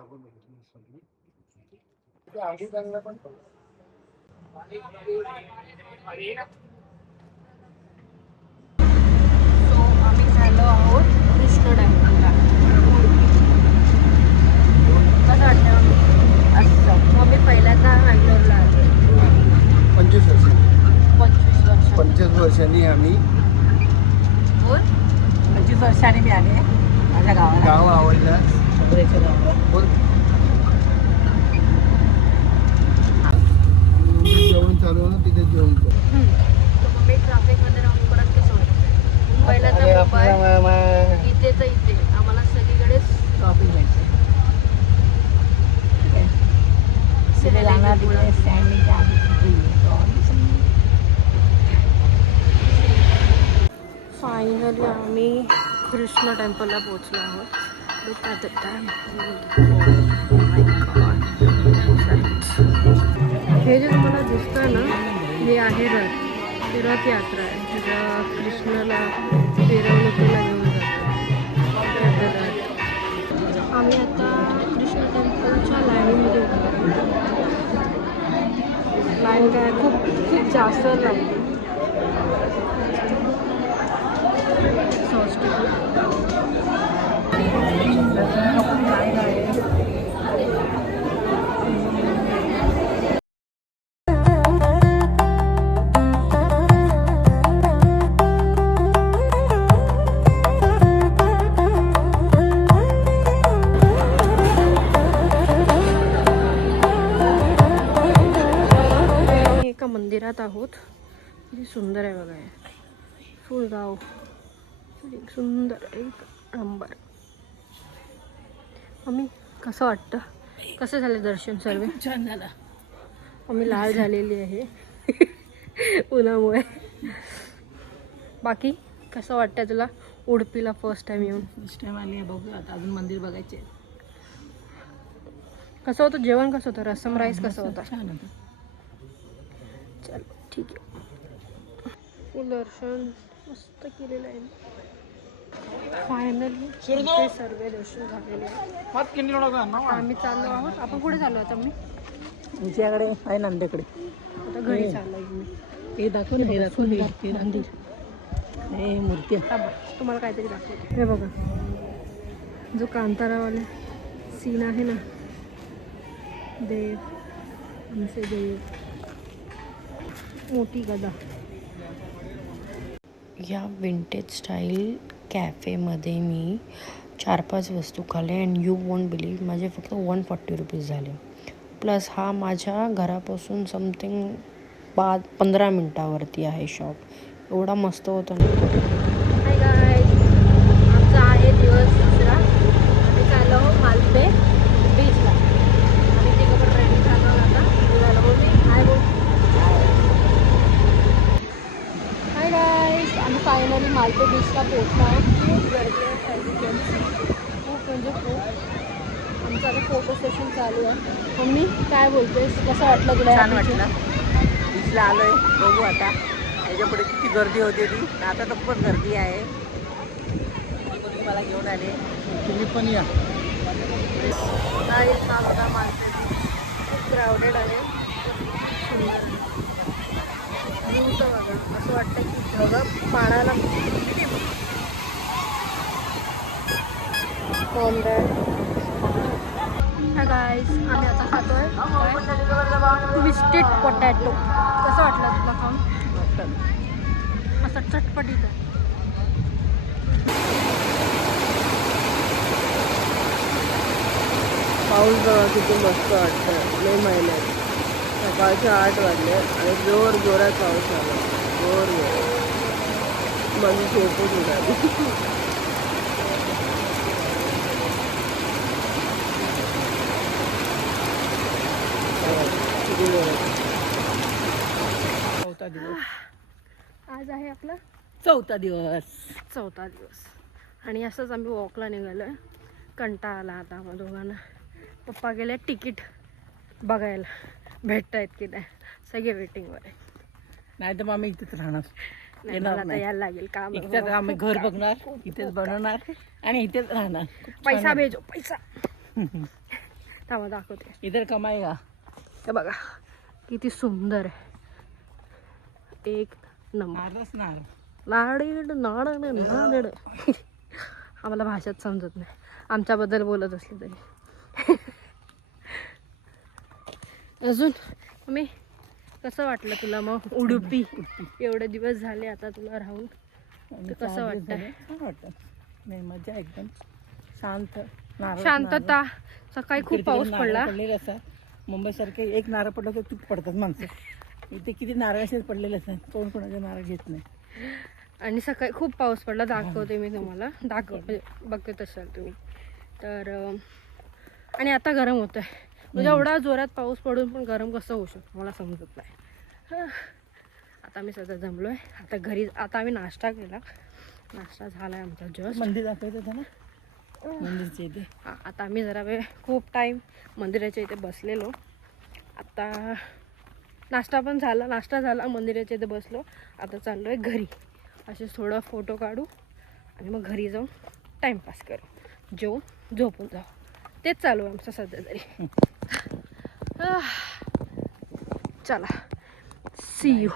आम्ही झालो आहोत कृष्ण टेम्पलला. कसं वाटतं असं? मग मी पहिल्यांदा मँगलोरला आले. 25 वर्षांनी आम्ही 25 वर्षांनी मी आले माझ्या गावाला. गाव आवडलं. जेवण चालू ना तिथे जेवण मुंबई ट्रॅफिकमध्ये राहून परत कसं होतं? मुंबईला तर मुंबई, इथे तर इथे आम्हाला सगळीकडेच शॉपिंग घ्यायचं. फायनली आम्ही कृष्ण टेम्पलला पोहोचलो आहोत. Look at the temple. Oh my God. हे जे तुम्हाला दिसतं ना, हे आहे रथ. ही रथ यात्रा आहे. तिथं कृष्णाला मिरवणुकीला घेऊन जातात रथ. आम्ही आता कृष्ण टेम्पलच्या लाईनीमध्ये उभो. लाईन काय खूप जास्त लाईन आहे. एका मंदिरात आहोत. किती सुंदर आहे बघा. फुल गाव एक सुंदर एक नंबर. आम्ही कसं वाटतं? कसं झालं दर्शन? सर्व छान झालं. आम्ही लाल झालेली आहे उन्हामुळे. बाकी कसं वाटतं तुला उडपीला फर्स्ट टाइम येऊन? फर्स्ट टाइम आली आहे. बघू आता अजून मंदिर बघायचे. कसं होतं जेवण? कसं होतं? रसम राईस कसं होतं? छान होतं. चलो ठीक आहे. फुल दर्शन मस्त केलेलं आहे. फायनली आमचे सर्व दर्शन झालेले आहे. आम्ही चाललो आहोत. आपण कुठे चाललो आता? मी आमच्याकडे आहे नांदेकडे. आता घरी चाललो मी. हे दाखवून हे दाखवून हे मंदिर हे मूर्ती तुम्हाला काहीतरी दाखवते. हे बघा जो कांतारावाला सीन आहे ना, देव आमचे देव, मोठी गदा. या विंटेज स्टाईल कॅफेमध्ये मी 4-5 वस्तू खाल्ल्या अँड यू वोंट बिलीव्ह माझे फक्त 140 रुपीज झाले. प्लस हा माझ्या घरापासून समथिंग 15 मिनटावरती आहे शॉप. एवढा मस्त होता ना. हाय गाईज, आमचा आहे दिवस दुसरा. आम्ही चाललो आहोत मालपे बीचला. आम्ही तिकडे रेडी झालो आता. झालं बोल हाय बोल. हाय गाईज, आम्ही फायनली मालपे बीचला पोहोचलो आहोत. खूप गर्दी आहे. खूप म्हणजे खूप. आमचं आता फोटो सेशन चालू आहे. मम्मी काय बोलतेस? कसं वाटलं तुला? छान वाटलं. बीचला आलोय. बघू आता याच्यापुढे किती गर्दी होती ती. आता तर खूपच गर्दी आहे. मला घेऊन आले. तुम्ही पण या. हा बघा मालपे बीच खूप क्राऊडेड आहे. बघा असं वाटतं की बघा पाण्याला गाईस. आम्ही आता खातोय ट्विस्टेड पोटॅटो. कसं वाटलं तुला खाऊन? असं चटपटीत आहे. पाऊस बघा किती मस्त वाटतं. मे महिन्यात सकाळचे 8 वाजले आणि जोरात पाऊस आला. जोर माझी झोपच उडाली. चौथा दिवस. आज आहे आपला चौथा दिवस आणि असंच आम्ही वॉकला निघालो आहे. कंटाळा आला आता आम्हा दोघांना. पप्पा गेले तिकीट बघायला भेटत आहेत की नाही. सगळे वेटिंगवर आहे. नाही तर मग आम्ही इथेच राहणार. मला यायला लागेल काम. इथेच आम्ही घर बघणार, इथेच बनवणार आणि इथेच राहणार. पैसा भेजो पैसा. थांबा दाखवते. इधर कमाएगा. हे बघा किती सुंदर आहे. एक नंबर. नारळच नारळ. नाडेड नाड नाडेड आम्हाला भाषाच समजत नाही, आमच्याबद्दल बोलत असले तरी. अजून मी कसं वाटलं तुला मग उडुपी? एवढे दिवस झाले आता तुला राहून, तर कसं वाटतंय? छान वाटतं. नाही मजा एकदम शांत. शांतता. सकाळी खूप पाऊस पडला. पडलेले असतात मुंबई सारखे. एक नारळ पडलं तर तूप पडतात माणसं. इथे किती नारळ असेल पडलेले असतात, कोण कोणाचे नारळ घेत नाही. आणि सकाळी खूप पाऊस पडला. दाखवते मी तुम्हाला, बघत असाल तुम्ही तर. आणि आता गरम होत आहे. म्हणजे एवढा जोरात पाऊस पडून पण गरम कसं होऊ शकतो मला समजत नाही. आता मी सध्या जमलोय. आता घरी, आता आम्ही नाश्ता केला. नाश्ता झाला आहे आमचा जस्ट. मंदिर दाखवायचं होतं ना, मंदिरच्या इथे. आता आम्ही जरा वेळ खूप टाईम मंदिराच्या इथे बसलेलो. आता नाश्ता पण झाला, नाश्ता झाला, मंदिराच्या इथे बसलो. आता चाललो आहे घरी. असे थोडं फोटो काढू आणि मग घरी जाऊन टाईमपास करू, जेवून झोपून जाऊ. तेच चालू आहे आमचं सध्या तरी. चला, सी यू.